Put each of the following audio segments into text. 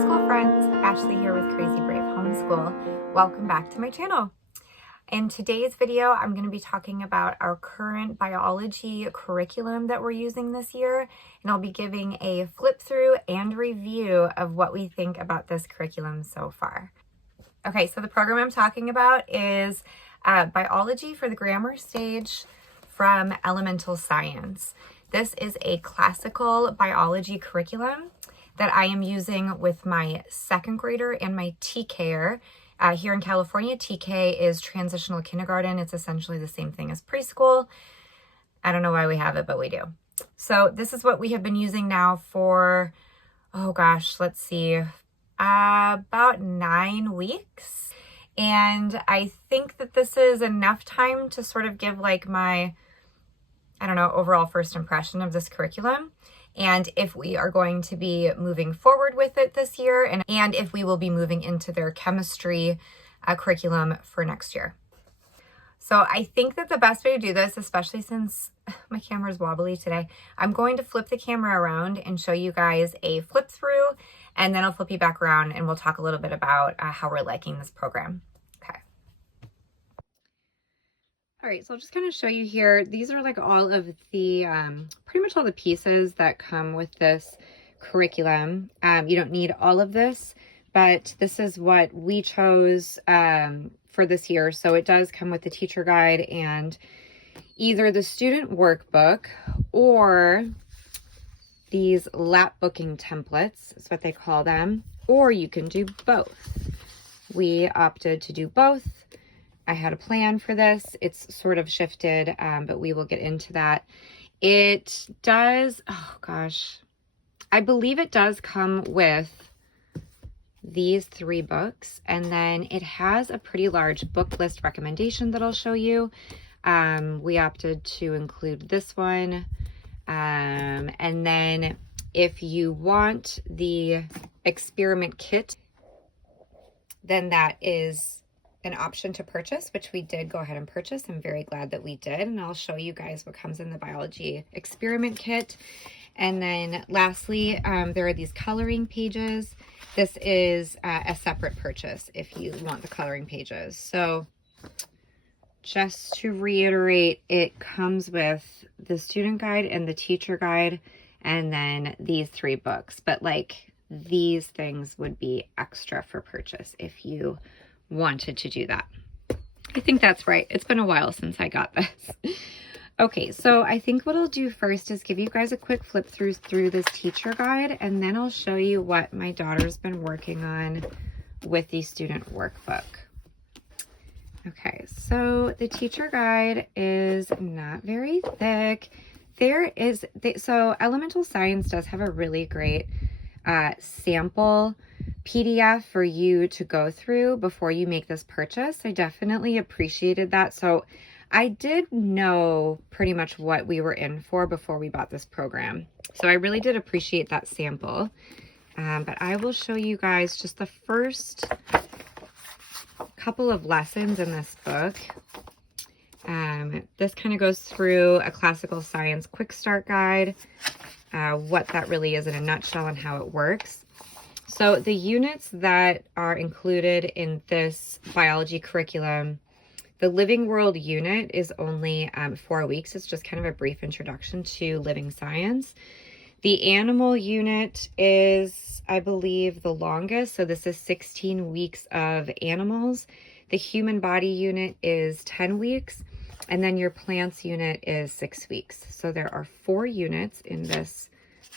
homeschool friends, Ashley here with Crazy Brave Homeschool. Welcome back to my channel. In today's video, I'm going to be talking about our current biology curriculum that we're using this year, and I'll be giving a flip through and review of what we think about this curriculum so far. Okay, so the program I'm talking about is biology for the grammar stage from elemental science. This is a classical biology curriculum that I am using with my second grader and my TKer. Here in California, TK is transitional kindergarten. It's essentially the same thing as preschool. I don't know why we have it, but we do. So this is what we have been using now for, oh gosh, let's see, about 9 weeks. And I think that this is enough time to sort of give like my, I don't know, overall first impression of this curriculum. And if we are going to be moving forward with it this year, and if we will be moving into their chemistry curriculum for next year. So I think that the best way to do this, especially since my camera is wobbly today, I'm going to flip the camera around and show you guys a flip through, and then I'll flip you back around and we'll talk a little bit about how we're liking this program. All right, so I'll just kind of show you here. These are like all of the, pretty much all the pieces that come with this curriculum. You don't need all of this, but this is what we chose for this year. So it does come with the teacher guide and either the student workbook or these lap booking templates is what they call them, or you can do both. We opted to do both. I had a plan for this. It's sort of shifted, but we will get into that. It does, oh gosh, I believe it does come with these 3 books, and then it has a pretty large book list recommendation that I'll show you. We opted to include this one. And then if you want the experiment kit, then that is an option to purchase, which we did go ahead and purchase. I'm very glad that we did, and I'll show you guys what comes in the biology experiment kit. And then lastly, there are these coloring pages. This is a separate purchase if you want the coloring pages. So just to reiterate, it comes with the student guide and the teacher guide, and then these 3 books. But like these things would be extra for purchase if you wanted to do that. I think that's right. It's been a while since I got this. Okay, so I think what I'll do first is give you guys a quick flip through this teacher guide, and then I'll show you what my daughter's been working on with the student workbook. Okay, so the teacher guide is not very thick. So elemental science does have a really great sample PDF for you to go through before you make this purchase. I definitely appreciated that. So I did know pretty much what we were in for before we bought this program. So I really did appreciate that sample. But I will show you guys just the first couple of lessons in this book. This kind of goes through a classical science quick start guide, what that really is in a nutshell and how it works. So the units that are included in this biology curriculum, the Living World unit is only 4 weeks. It's just kind of a brief introduction to living science. The animal unit is, I believe, the longest. So this is 16 weeks of animals. The human body unit is 10 weeks. And then your plants unit is 6 weeks. So there are 4 units in this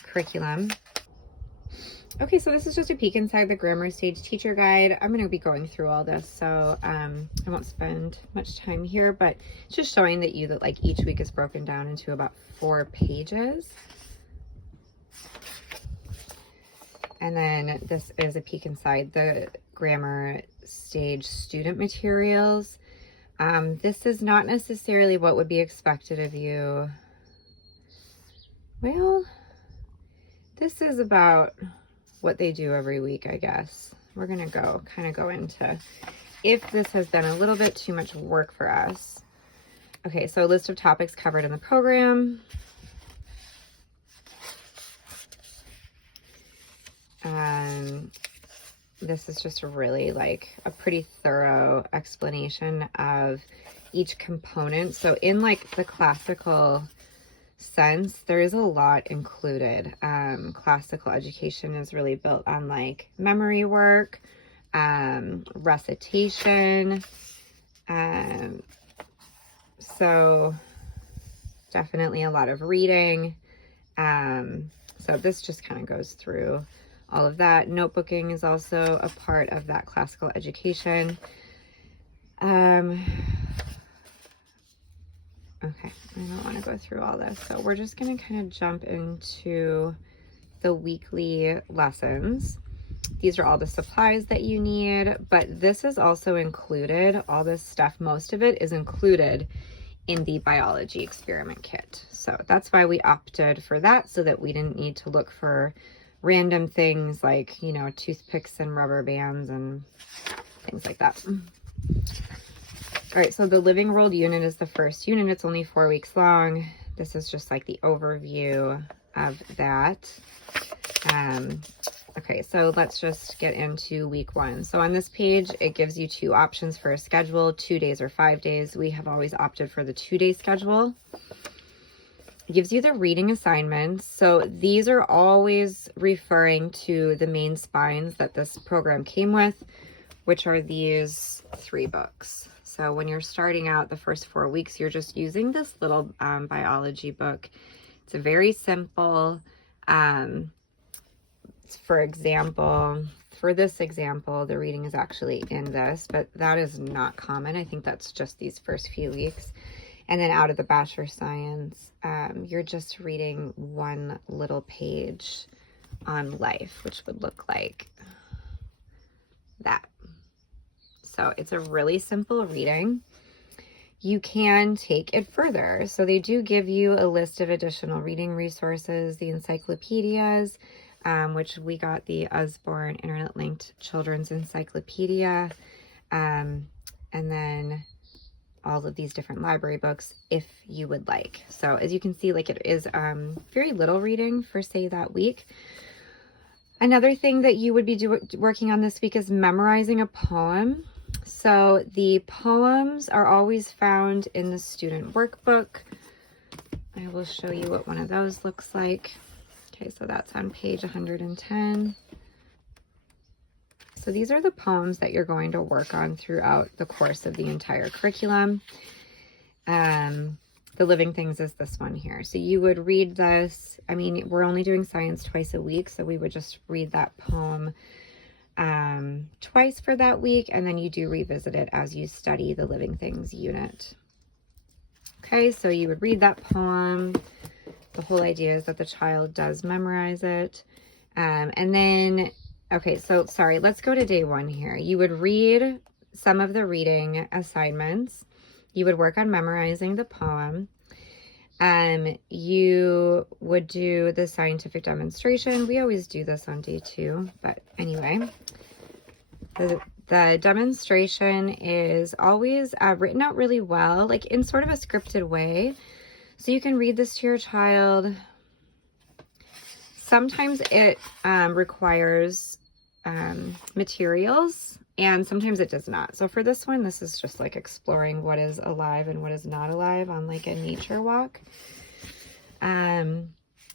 curriculum. Okay, so this is just a peek inside the grammar stage teacher guide. I'm going to be going through all this, so I won't spend much time here, but it's just showing that like each week is broken down into about 4 pages. And then this is a peek inside the grammar stage student materials. This is not necessarily what would be expected of you. Well, this is about what they do every week, I guess. We're gonna kind of go into if this has been a little bit too much work for us. Okay, so a list of topics covered in the program. this is just really like a pretty thorough explanation of each component. So in like the classical sense, there is a lot included. Classical education is really built on like memory work, recitation. So definitely a lot of reading. So this just kind of goes through all of that. Notebooking is also a part of that classical education. Okay, I don't want to go through all this. So we're just going to kind of jump into the weekly lessons. These are all the supplies that you need, but this is also included. All this stuff, most of it is included in the biology experiment kit. So that's why we opted for that, so that we didn't need to look for random things like, you know, toothpicks and rubber bands and things like that. All right, so the living world unit is the first unit. It's only 4 weeks long. This is just like the overview of that. Okay, so let's just get into week 1. So on this page, it gives you 2 options for a schedule, 2 days or 5 days. We have always opted for the 2-day schedule. It gives you the reading assignments. So these are always referring to the main spines that this program came with, which are these 3 books. So when you're starting out the first 4 weeks, you're just using this little biology book. It's a very simple, for example, for this example, the reading is actually in this, but that is not common. I think that's just these first few weeks. And then out of the Bachelor Science, you're just reading one little page on life, which would look like that. So it's a really simple reading. You can take it further. So they do give you a list of additional reading resources, the encyclopedias, which we got the Usborne Internet Linked Children's Encyclopedia, and then all of these different library books if you would like. So as you can see, like it is very little reading for, say, that week. Another thing that you would be working on this week is memorizing a poem. So the poems are always found in the student workbook. I will show you what one of those looks like. Okay, so that's on page 110. So these are the poems that you're going to work on throughout the course of the entire curriculum. The living things is this one here. So you would read this. I mean, we're only doing science twice a week, so we would just read that poem twice for that week, and then you do revisit it as you study the living things unit. Okay, so you would read that poem. The whole idea is that the child does memorize it. And then, okay, so sorry, let's go to day 1 here. You would read some of the reading assignments. You would work on memorizing the poem. You would do the scientific demonstration. We always do this on day 2, but anyway, the demonstration is always written out really well, like in sort of a scripted way. So you can read this to your child. Sometimes it requires materials, and sometimes it does not. So for this one, this is just like exploring what is alive and what is not alive on like a nature walk. And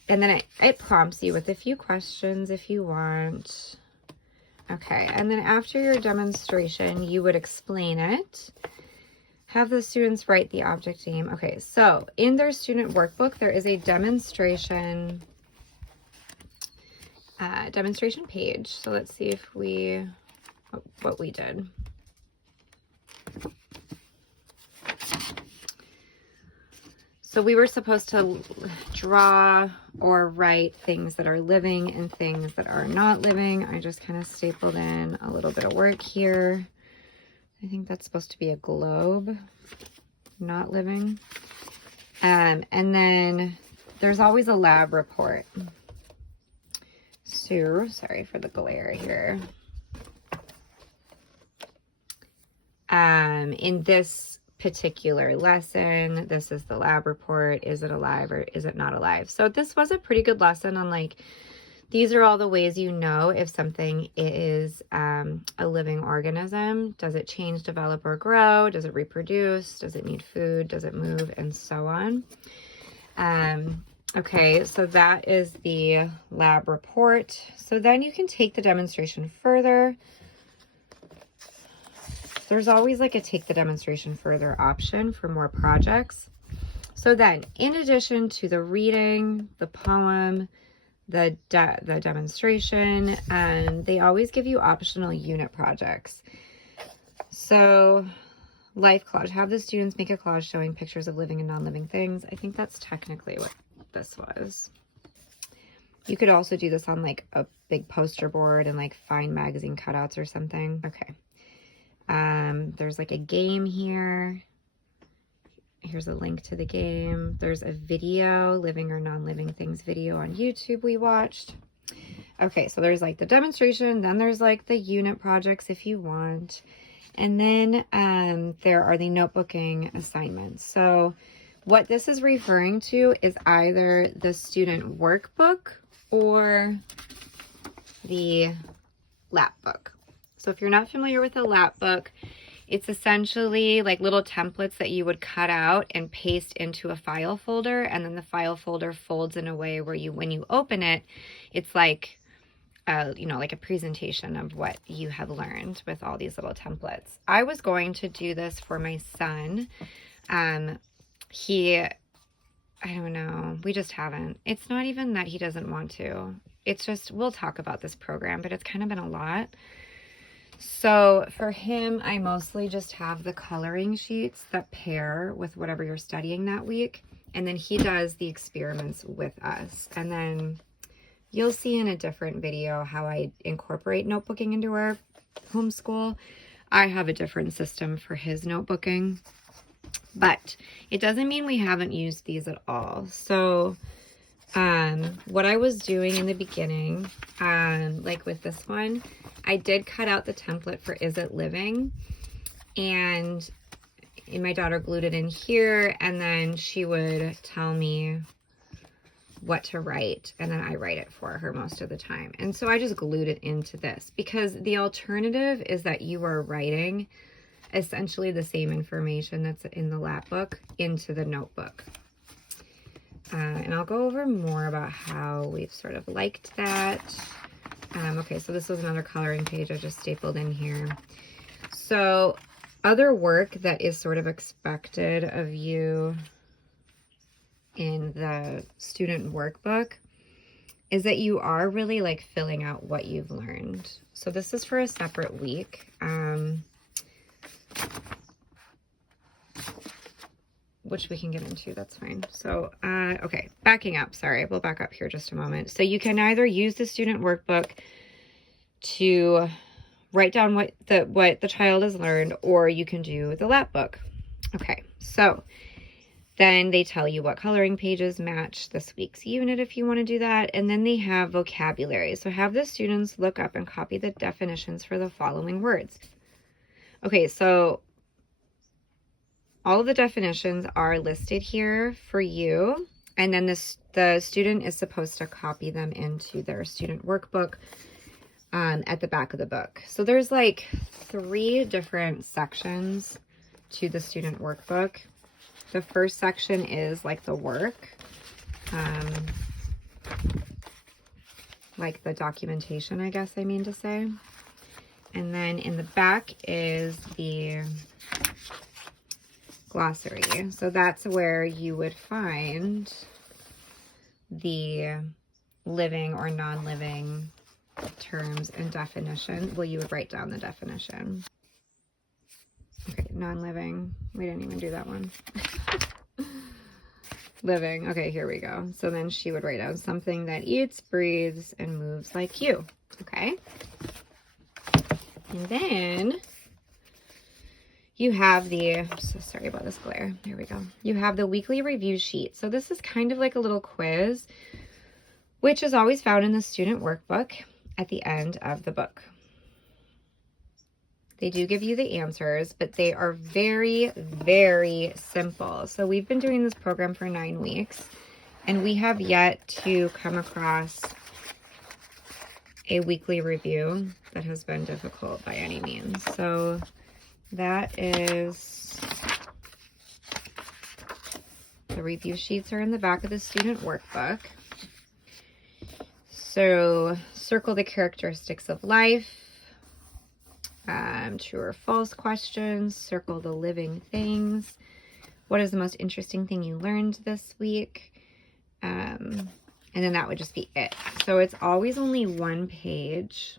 then it prompts you with a few questions if you want. Okay, and then after your demonstration, you would explain it. Have the students write the object name. Okay, so in their student workbook, there is a demonstration page. So let's see if what we did. So we were supposed to draw or write things that are living and things that are not living. I just kind of stapled in a little bit of work here. I think that's supposed to be a globe, not living. And then there's always a lab report. So, sorry for the glare here. In this particular lesson, this is the lab report. Is it alive or is it not alive? So this was a pretty good lesson on like These are all the ways you know if something is a living organism. Does it change, develop, or grow? Does it reproduce? Does it need food? Does it move? And so on. Okay, so that is the lab report. So then you can take the demonstration further. There's always like a take the demonstration further option for more projects. So then, in addition to the reading, the poem, the demonstration, they always give you optional unit projects. So life collage, have the students make a collage showing pictures of living and non-living things. I think that's technically what this was. You could also do this on like a big poster board and like find magazine cutouts or something. Okay. There's like a game here. Here's a link to the game. There's a video, living or non-living things video on YouTube we watched. Okay, so there's like the demonstration, then there's like the unit projects if you want. And then there are the notebooking assignments. So what this is referring to is either the student workbook or the lap book. So if you're not familiar with a lap book, it's essentially like little templates that you would cut out and paste into a file folder, and then the file folder folds in a way where you, when you open it, it's like, you know, like a presentation of what you have learned with all these little templates. I was going to do this for my son. I don't know, we just haven't. It's not even that he doesn't want to. It's just, we'll talk about this program, but it's kind of been a lot. So for him, I mostly just have the coloring sheets that pair with whatever you're studying that week. And then he does the experiments with us. And then you'll see in a different video how I incorporate notebooking into our homeschool. I have a different system for his notebooking, but it doesn't mean we haven't used these at all. So what I was doing in the beginning, like with this one, I did cut out the template for Is It Living, and my daughter glued it in here, and then she would tell me what to write, and then I write it for her most of the time. And so I just glued it into this, because the alternative is that you are writing essentially the same information that's in the lap book into the notebook. And I'll go over more about how we've sort of liked that. Okay, so this was another coloring page I just stapled in here. So other work that is sort of expected of you in the student workbook is that you are really like filling out what you've learned. So this is for a separate week. Which we can get into, that's fine. So, okay, backing up, sorry, we'll back up here just a moment. So you can either use the student workbook to write down what the child has learned, or you can do the lap book. Okay, so then they tell you what coloring pages match this week's unit if you want to do that, and then they have vocabulary. So have the students look up and copy the definitions for the following words. Okay, so all of the definitions are listed here for you, and then the student is supposed to copy them into their student workbook at the back of the book. So there's like 3 different sections to the student workbook. The first section is like the work, like the documentation, I guess I mean to say. And then in the back is the glossary. So that's where you would find the living or non-living terms and definition. Well, you would write down the definition. Okay, non-living. We didn't even do that one. Living. Okay, here we go. So then she would write down something that eats, breathes, and moves like you. Okay. And then you have the, so sorry about this glare. There we go. You have the weekly review sheet. So this is kind of like a little quiz, which is always found in the student workbook at the end of the book. They do give you the answers, but they are very, very simple. So we've been doing this program for 9 weeks, and we have yet to come across a weekly review that has been difficult by any means. So that is, the review sheets are in the back of the student workbook. So circle the characteristics of life, true or false questions, circle the living things. What is the most interesting thing you learned this week? And then that would just be it. So it's always only one page.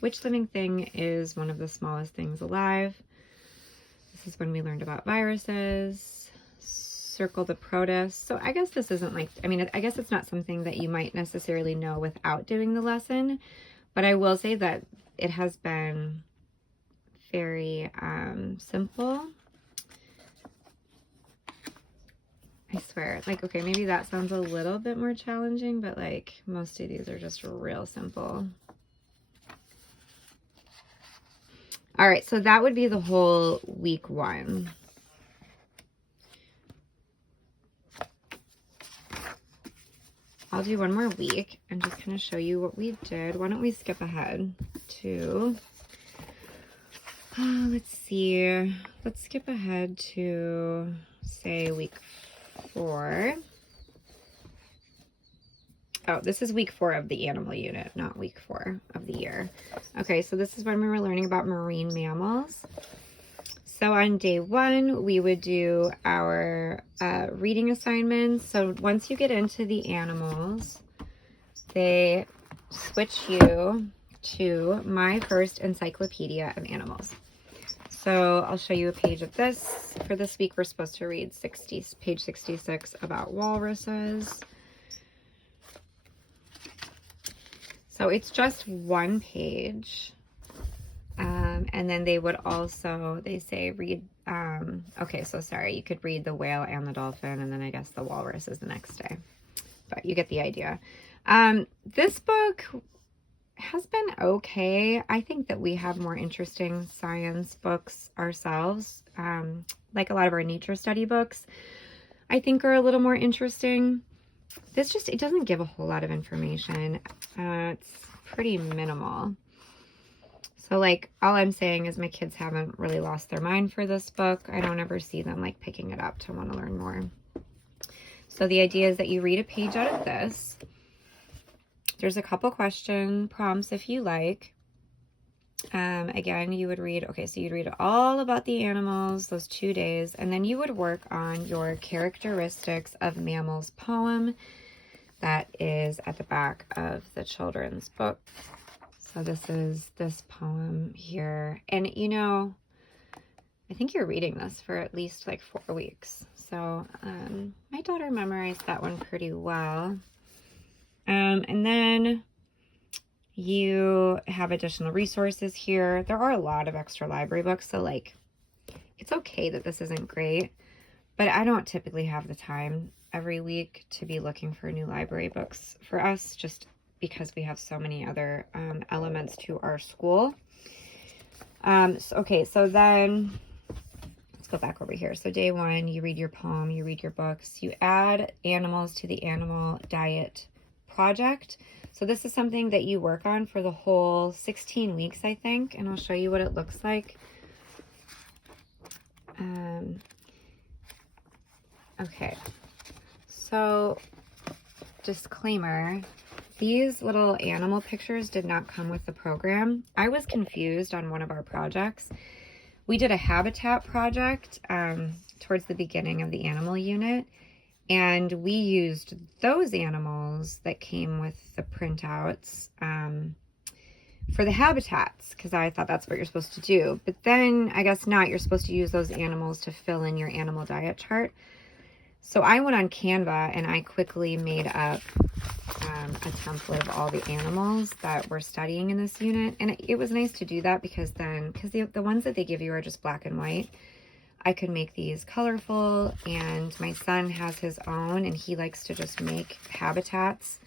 Which living thing is one of the smallest things alive? This is when we learned about viruses. Circle the protists. So I guess this isn't like, I mean, I guess it's not something that you might necessarily know without doing the lesson, but I will say that it has been very simple. I swear, like, okay, maybe that sounds a little bit more challenging, but like most of these are just real simple. All right, so that would be the whole week 1. I'll do one more week and just kind of show you what we did. Why don't we skip ahead to, let's see, let's skip ahead to, say, week 4. Oh, this is week 4 of the animal unit, not week 4 of the year. Okay, so this is when we were learning about marine mammals. So on day 1, we would do our reading assignments. So once you get into the animals, they switch you to My First Encyclopedia of Animals. So I'll show you a page of this. For this week, we're supposed to read page 66 about walruses. So it's just one page. And then they would also, they say read, okay, so sorry, you could read the whale and the dolphin, and then I guess the walrus is the next day. But you get the idea. This book has been okay. I think that we have more interesting science books ourselves. Like a lot of our nature study books, I think are a little more interesting. This just, it doesn't give a whole lot of information. It's pretty minimal. So like, all I'm saying is my kids haven't really lost their mind for this book. I don't ever see them like picking it up to want to learn more. So the idea is that you read a page out of this. There's a couple question prompts if you like. Again, you would read, okay, so you'd read all about the animals those 2 days, and then you would work on your characteristics of mammals poem that is at the back of the children's book. So this is this poem here. And you know, I think you're reading this for at least like 4 weeks. So my daughter memorized that one pretty well. And then you have additional resources here. There are a lot of extra library books, so like it's okay that this isn't great, but I don't typically have the time every week to be looking for new library books for us, just because we have so many other elements to our school. Okay, so then let's go back over here. So day 1, you read your poem, you read your books, you add animals to the animal diet project. So this is something that you work on for the whole 16 weeks, I think, and I'll show you what it looks like. Okay, so disclaimer, these little animal pictures did not come with the program. I was confused on one of our projects. We did a habitat project towards the beginning of the animal unit, and we used those animals that came with the printouts for the habitats, because I thought that's what you're supposed to do. But then I guess not, you're supposed to use those animals to fill in your animal diet chart. So I went on Canva and I quickly made up a template of all the animals that we're studying in this unit. And it was nice to do that because then, because the ones that they give you are just black and white, I could make these colorful. And my son has his own and he likes to just make habitats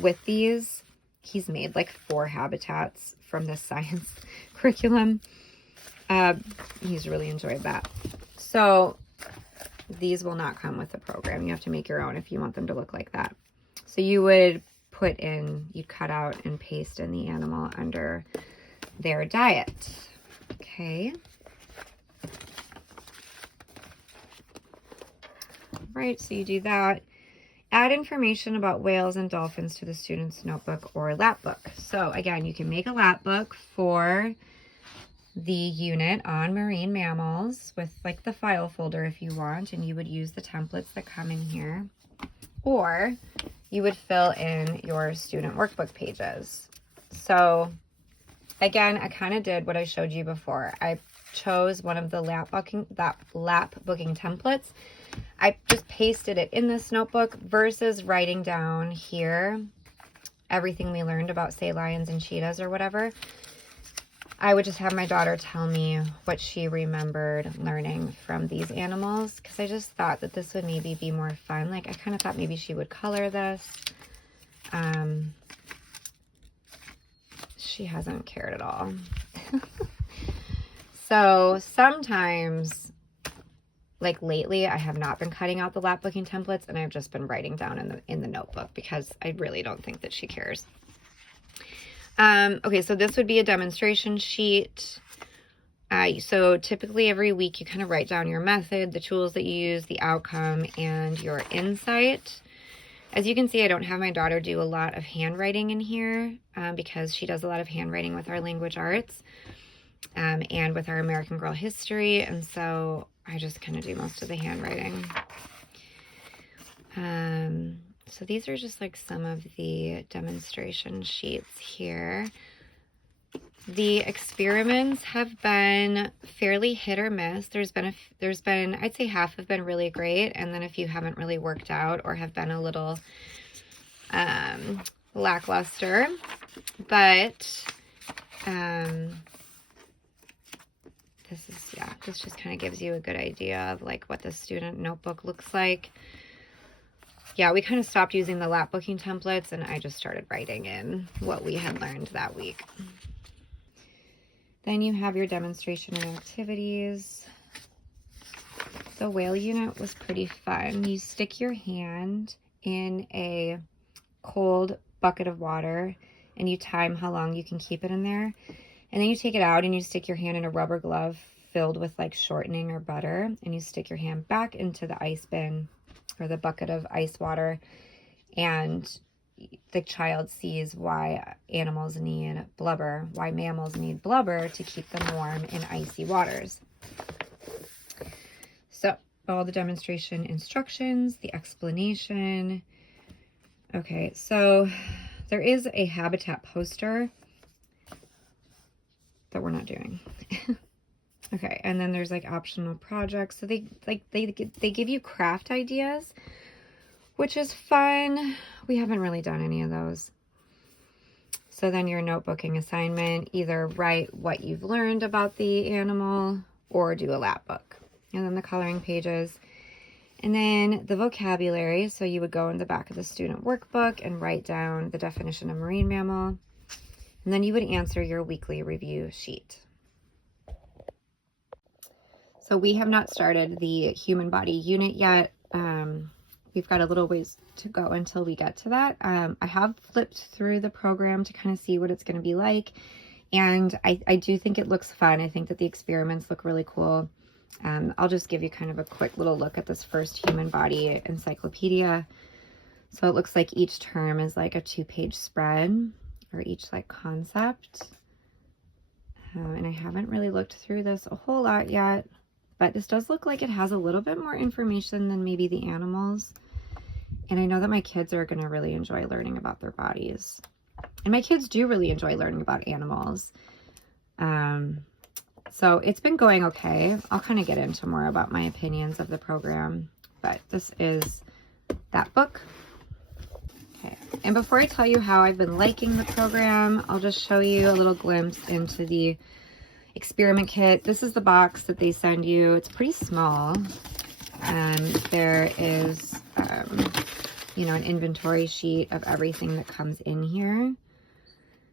with these. He's made like 4 habitats from this science curriculum. He's really enjoyed that. So these will not come with the program. You have to make your own if you want them to look like that. So you would put in, you cut out and paste in the animal under their diet. Okay. Right, so you do that. Add information about whales and dolphins to the student's notebook or lap book. So again, you can make a lap book for the unit on marine mammals with like the file folder if you want, and you would use the templates that come in here. Or you would fill in your student workbook pages. So again, I kind of did what I showed you before. I chose one of the lap booking templates. I just pasted it in this notebook versus writing down here everything we learned about, say, lions and cheetahs or whatever. I would just have my daughter tell me what she remembered learning from these animals, because I just thought that this would maybe be more fun. Like, I kind of thought maybe she would color this. She hasn't cared at all. So sometimes, like lately, I have not been cutting out the lap booking templates, and I've just been writing down in the notebook because I really don't think that she cares. Okay, so this would be a demonstration sheet. So typically every week you kind of write down your method, the tools that you use, the outcome, and your insight. As you can see, I don't have my daughter do a lot of handwriting in here because she does a lot of handwriting with our language arts and with our American Girl history, and so I just kind of do most of the handwriting. So these are just like some of the demonstration sheets here. The experiments have been fairly hit or miss. There's been, I'd say half have been really great, and then a few haven't really worked out or have been a little lackluster. But this just kind of gives you a good idea of like what the student notebook looks like. Yeah, we kind of stopped using the lap booking templates, and I just started writing in what we had learned that week. Then you have your demonstration and activities. The whale unit was pretty fun. You stick your hand in a cold bucket of water, and you time how long you can keep it in there. And then you take it out and you stick your hand in a rubber glove filled with like shortening or butter, and you stick your hand back into the ice bin or the bucket of ice water, and the child sees why animals need blubber, why mammals need blubber to keep them warm in icy waters. So all the demonstration instructions, the explanation. Okay, so there is a habitat poster that we're not doing. Okay, and then there's like optional projects. So they give you craft ideas, which is fun. We haven't really done any of those. So then your notebooking assignment, either write what you've learned about the animal or do a lap book. And then the coloring pages. And then the vocabulary. So you would go in the back of the student workbook and write down the definition of marine mammal. And then you would answer your weekly review sheet. So we have not started the human body unit yet. We've got a little ways to go until we get to that. I have flipped through the program to kind of see what it's going to be like. And I do think it looks fun. I think that the experiments look really cool. I'll just give you kind of a quick little look at this first human body encyclopedia. So it looks like each term is like a 2-page spread, or each like concept. And I haven't really looked through this a whole lot yet, but this does look like it has a little bit more information than maybe the animals. And I know that my kids are going to really enjoy learning about their bodies. And my kids do really enjoy learning about animals. So it's been going okay. I'll kind of get into more about my opinions of the program, but this is that book. Okay. And before I tell you how I've been liking the program, I'll just show you a little glimpse into the experiment kit. This is the box that they send you. It's pretty small. There is, you know, an inventory sheet of everything that comes in here.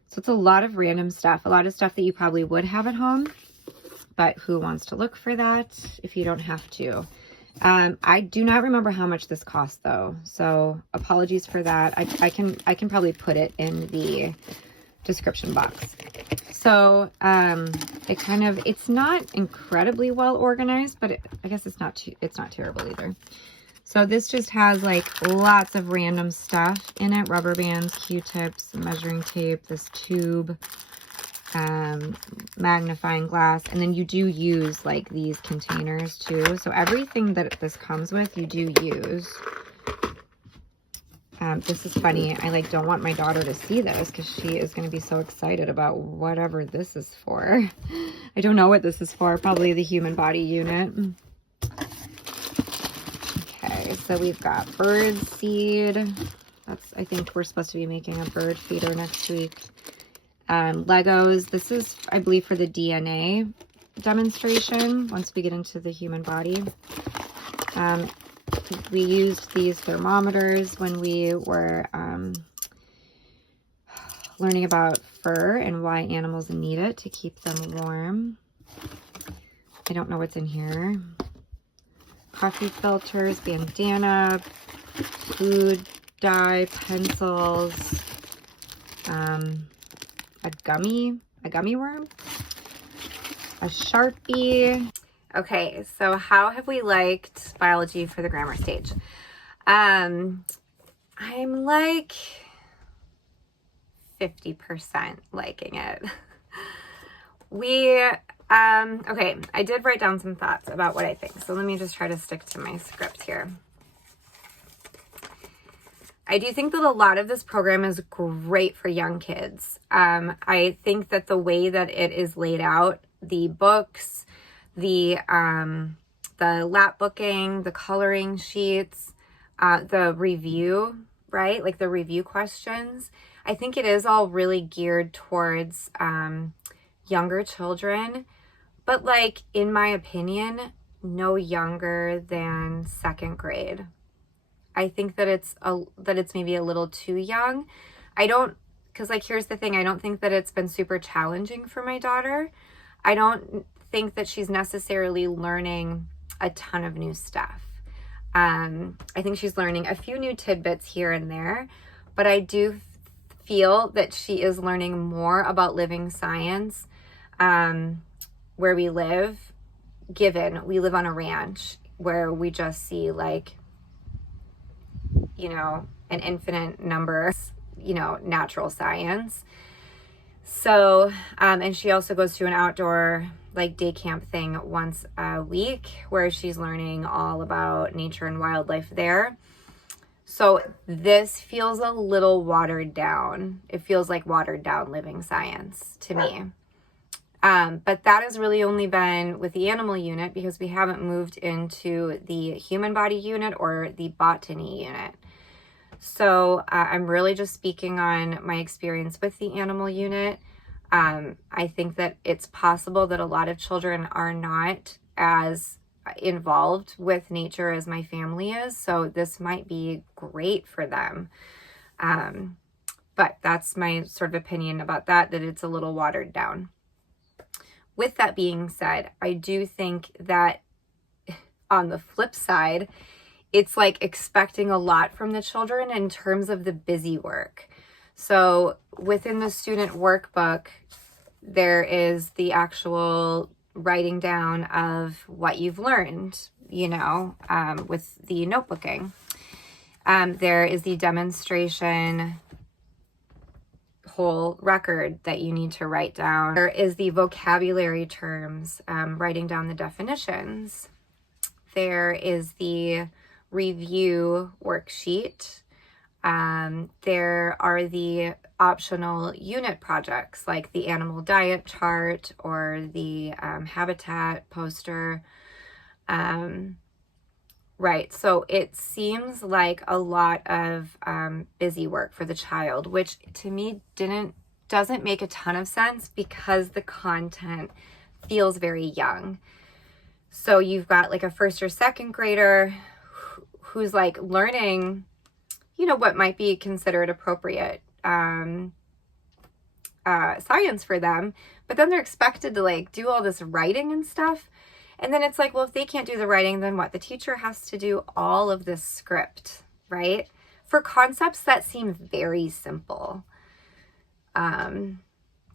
So it's a lot of random stuff, a lot of stuff that you probably would have at home, but who wants to look for that if you don't have to? I do not remember how much this cost though, so apologies for that. I can probably put it in the description box. So it's not incredibly well organized, but I guess it's not terrible either. So this just has like lots of random stuff in it: rubber bands, Q-tips, measuring tape, this tube, magnifying glass, and then you do use like these containers too. So everything that this comes with, you do use. This is funny. I like don't want my daughter to see this because she is going to be so excited about whatever this is for. I don't know what this is for. Probably the human body unit. Okay, so we've got bird seed. I think we're supposed to be making a bird feeder next week. Legos. This is, I believe, for the DNA demonstration once we get into the human body. We used these thermometers when we were learning about fur and why animals need it to keep them warm. I don't know what's in here. Coffee filters, bandana, food dye, pencils, a gummy worm, a Sharpie. Okay, so how have we liked biology for the grammar stage? I'm like 50% liking it. Okay, I did write down some thoughts about what I think, so let me just try to stick to my script here. I do think that a lot of this program is great for young kids. I think that the way that it is laid out, the books, the lap booking, the coloring sheets, the review, right? Like the review questions. I think it is all really geared towards younger children, but like, in my opinion, no younger than 2nd grade. I think that it's maybe a little too young. Because like, here's the thing, I don't think that it's been super challenging for my daughter. I don't think that she's necessarily learning a ton of new stuff. I think she's learning a few new tidbits here and there, but I do feel that she is learning more about living science where we live, given we live on a ranch where we just see like, an infinite number, natural science. So, and she also goes to an outdoor like day camp thing once a week where she's learning all about nature and wildlife there. So this feels a little watered down. It feels like watered down living science to me. But that has really only been with the animal unit because we haven't moved into the human body unit or the botany unit. So I'm really just speaking on my experience with the animal unit. I think that it's possible that a lot of children are not as involved with nature as my family is. So this might be great for them. But that's my sort of opinion about that it's a little watered down. With that being said, I do think that on the flip side, it's like expecting a lot from the children in terms of the busy work. So within the student workbook, there is the actual writing down of what you've learned, with the notebooking. There is the demonstration whole record that you need to write down. There is the vocabulary terms, writing down the definitions. There is the review worksheet. There are the optional unit projects like the animal diet chart or the habitat poster. Right, so it seems like a lot of busy work for the child, which to me doesn't make a ton of sense because the content feels very young. So you've got like a 1st or 2nd grader who's like learning, what might be considered appropriate science for them, but then they're expected to like do all this writing and stuff. And then it's like, well, if they can't do the writing, then what? The teacher has to do all of this script, right? For concepts that seem very simple.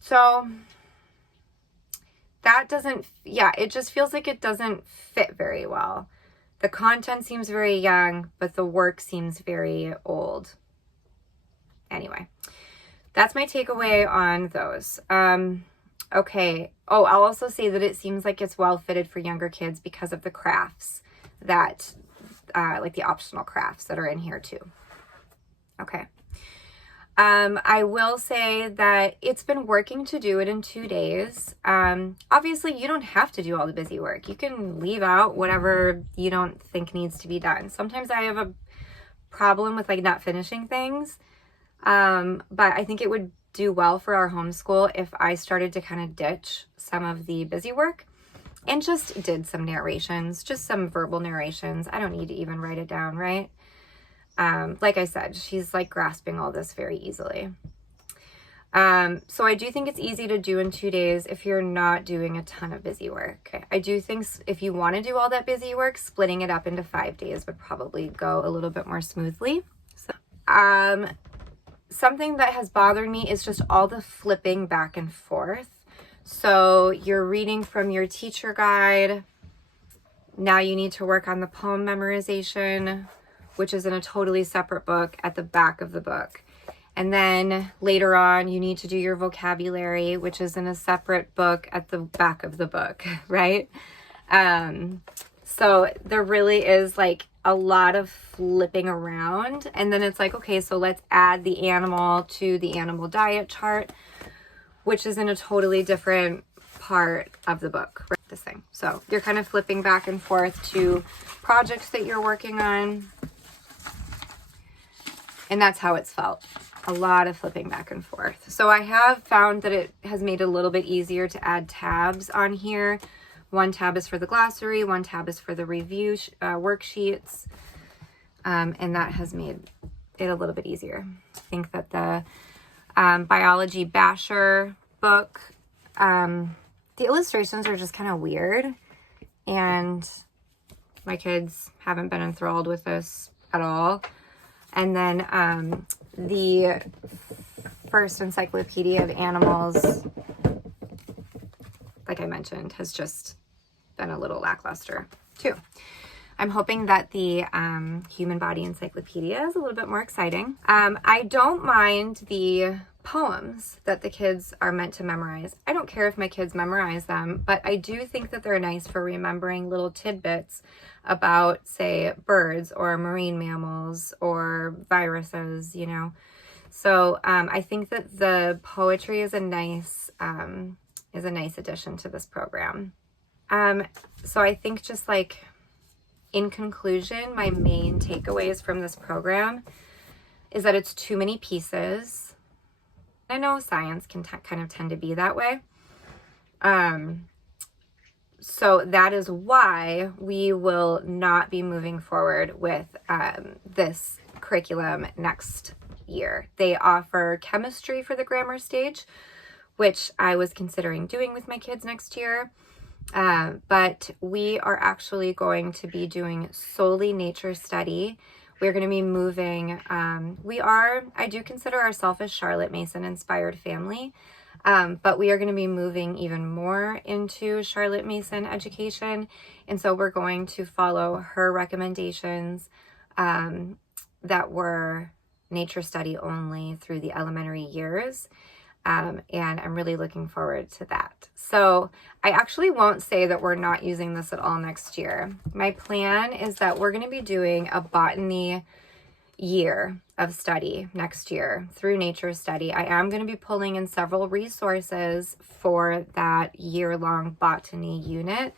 So that doesn't, yeah, it just feels like it doesn't fit very well. The content seems very young, but the work seems very old. Anyway, that's my takeaway on those. Okay. Oh, I'll also say that it seems like it's well fitted for younger kids because of the crafts that, like the optional crafts that are in here too. Okay. I will say that it's been working to do it in 2 days. Obviously you don't have to do all the busy work. You can leave out whatever you don't think needs to be done. Sometimes I have a problem with like not finishing things. But I think it would do well for our homeschool if I started to kind of ditch some of the busy work and just did some narrations, just some verbal narrations. I don't need to even write it down, right? Like I said, she's like grasping all this very easily. So I do think it's easy to do in 2 days if you're not doing a ton of busy work. I do think if you want to do all that busy work, splitting it up into 5 days would probably go a little bit more smoothly. So, something that has bothered me is just all the flipping back and forth. So you're reading from your teacher guide. Now you need to work on the poem memorization, which is in a totally separate book at the back of the book. And then later on, you need to do your vocabulary, which is in a separate book at the back of the book, right? So there really is like a lot of flipping around. And then it's like, okay, so let's add the animal to the animal diet chart, which is in a totally different part of the book, right? This thing. So you're kind of flipping back and forth to projects that you're working on. And that's how it's felt. A lot of flipping back and forth. So I have found that it has made it a little bit easier to add tabs on here. One tab is for the glossary, one tab is for the review worksheets, and that has made it a little bit easier. I think that the biology basher book, the illustrations are just kind of weird, and my kids haven't been enthralled with this at all. And then the first encyclopedia of animals, like I mentioned, has just been a little lackluster too. I'm hoping that the human body encyclopedia is a little bit more exciting. I don't mind the poems that the kids are meant to memorize. I don't care if my kids memorize them, but I do think that they're nice for remembering little tidbits about, say, birds or marine mammals or viruses, you know. So I think that the poetry is a nice addition to this program. So I think just like in conclusion, my main takeaways from this program is that it's too many pieces. I know science can kind of tend to be that way. So that is why we will not be moving forward with this curriculum next year. They offer chemistry for the grammar stage, which I was considering doing with my kids next year. But we are actually going to be doing solely nature study. We're going to be moving, I do consider ourselves a Charlotte Mason inspired family, but we are going to be moving even more into Charlotte Mason education. And so we're going to follow her recommendations that were nature study only through the elementary years. And I'm really looking forward to that. So I actually won't say that we're not using this at all next year. My plan is that we're going to be doing a botany year of study next year through nature study. I am going to be pulling in several resources for that year-long botany unit,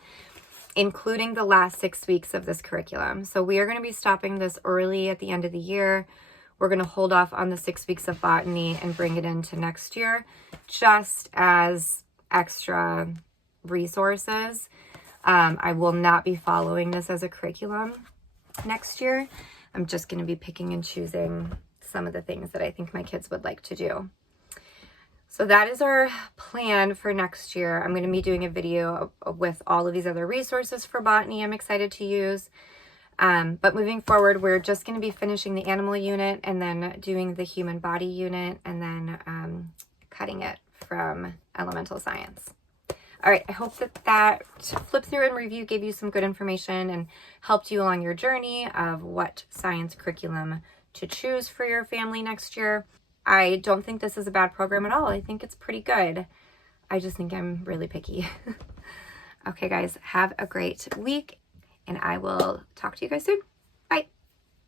including the last 6 weeks of this curriculum. So we are going to be stopping this early at the end of the year. We're going to hold off on the 6 weeks of botany and bring it into next year just as extra resources. I will not be following this as a curriculum next year. I'm just going to be picking and choosing some of the things that I think my kids would like to do. So that is our plan for next year. I'm going to be doing a video with all of these other resources for botany I'm excited to use. But moving forward, we're just going to be finishing the animal unit and then doing the human body unit and then cutting it from elemental science. All right, I hope that flip through and review gave you some good information and helped you along your journey of what science curriculum to choose for your family next year. I don't think this is a bad program at all. I think it's pretty good. I just think I'm really picky. Okay, guys, have a great week, and I will talk to you guys soon.